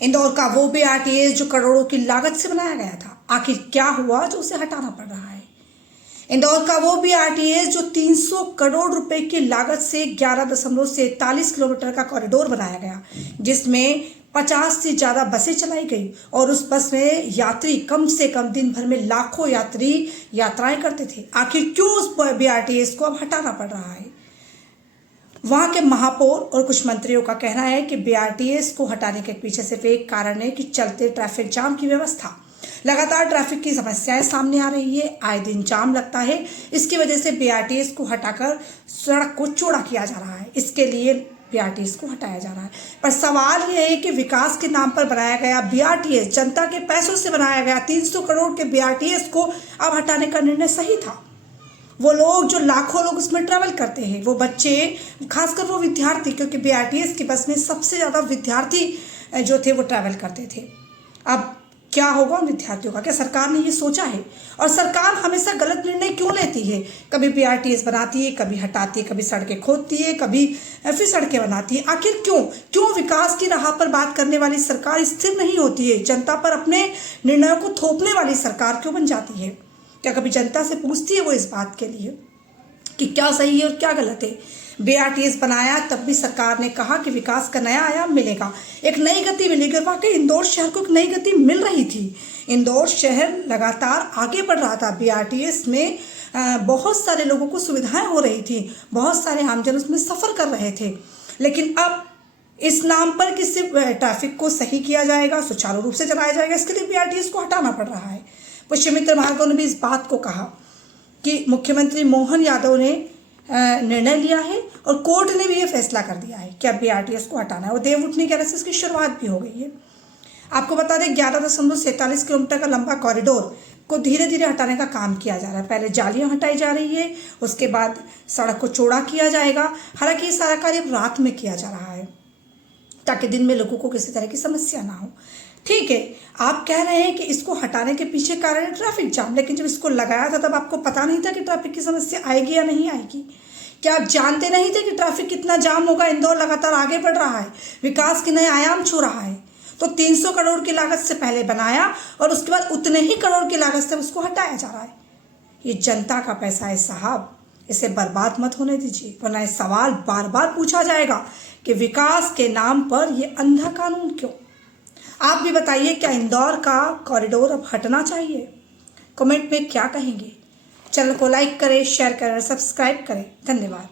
इंदौर का वो बीआरटीएस जो करोड़ों की लागत से बनाया गया था, आखिर क्या हुआ जो उसे हटाना पड़ रहा है। इंदौर का वो बीआरटीएस जो 300 करोड़ रुपए की लागत से 11.43 किलोमीटर का कॉरिडोर बनाया गया, जिसमें 50 से ज्यादा बसें चलाई गई और उस बस में यात्री कम से कम दिन भर में लाखों यात्री यात्राएं करते थे। आखिर क्यों उस बीआरटीएस को अब हटाना पड़ रहा है। वहां के महापौर और कुछ मंत्रियों का कहना है कि बीआरटीएस को हटाने के पीछे सिर्फ एक कारण है कि चलते ट्रैफिक जाम की व्यवस्था। लगातार ट्रैफिक की समस्याएं सामने आ रही है, आए दिन जाम लगता है। इसकी वजह से बीआरटीएस को हटाकर सड़क को चौड़ा किया जा रहा है, इसके लिए बीआरटीएस को हटाया जा रहा है। पर सवाल यह है कि विकास के नाम पर बनाया गया बीआरटीएस, जनता के पैसों से बनाया गया 300 करोड़ के बीआरटीएस को अब हटाने का निर्णय सही था। वो लोग जो लाखों लोग उसमें ट्रैवल करते हैं, वो बच्चे, खासकर वो विद्यार्थी, क्योंकि बीआरटीएस की बस में सबसे ज़्यादा विद्यार्थी जो थे वो ट्रैवल करते थे। अब क्या होगा उन विद्यार्थियों का? क्या सरकार ने ये सोचा है? और सरकार हमेशा गलत निर्णय क्यों लेती है? कभी बीआरटीएस बनाती है, कभी हटाती है, कभी सड़कें खोदती है, कभी फिर सड़कें बनाती है। आखिर क्यों विकास की राह पर बात करने वाली सरकार स्थिर नहीं होती है? जनता पर अपने निर्णयों को थोपने वाली सरकार क्यों बन जाती है? क्या कभी जनता से पूछती है वो इस बात के लिए कि क्या सही है और क्या गलत है? बीआरटीएस बनाया तब भी सरकार ने कहा कि विकास का नया आयाम मिलेगा, एक नई गति मिलेगी। वाकई इंदौर शहर को एक नई गति मिल रही थी। इंदौर शहर लगातार आगे बढ़ रहा था। बीआरटीएस में बहुत सारे लोगों को सुविधाएं हो रही थी, बहुत सारे आमजन उसमें सफ़र कर रहे थे। लेकिन अब इस नाम पर कि सिर्फ ट्रैफिक को सही किया जाएगा, सुचारू रूप से चलाया जाएगा, इसके लिए बीआरटीएस को हटाना पड़ रहा है। पश्चिम मित्र मार्गों ने भी इस बात को कहा कि मुख्यमंत्री मोहन यादव ने निर्णय लिया है और कोर्ट ने भी ये फैसला कर दिया है कि अब बीआरटीएस को हटाना है और देव उठनी के इसकी शुरुआत भी हो गई है। आपको बता दें 11.47 किलोमीटर का लंबा कॉरिडोर को धीरे धीरे हटाने का काम किया जा रहा है। पहले जालियां हटाई जा रही है, उसके बाद सड़क को चौड़ा किया जाएगा। हालांकि ये सारा कार्य रात में किया जा रहा है ताकि दिन में लोगों को किसी तरह की समस्या ना हो। ठीक है, आप कह रहे हैं कि इसको हटाने के पीछे कारण है ट्रैफिक जाम, लेकिन जब इसको लगाया था तब आपको पता नहीं था कि ट्रैफिक की समस्या आएगी या नहीं आएगी? क्या आप जानते नहीं थे कि ट्रैफिक कितना जाम होगा? इंदौर लगातार आगे बढ़ रहा है, विकास के नए आयाम छू रहा है। तो 300 करोड़ की लागत से पहले बनाया और उसके बाद उतने ही करोड़ की लागत से उसको हटाया जा रहा है। ये जनता का पैसा है साहब, इसे बर्बाद मत होने दीजिए, वरना ये सवाल बार बार पूछा जाएगा कि विकास के नाम पर ये अंधा कानून क्यों? आप भी बताइए, क्या इंदौर का कॉरिडोर अब हटना चाहिए? कमेंट में क्या कहेंगे? चैनल को लाइक करें, शेयर करें, सब्सक्राइब करें। धन्यवाद।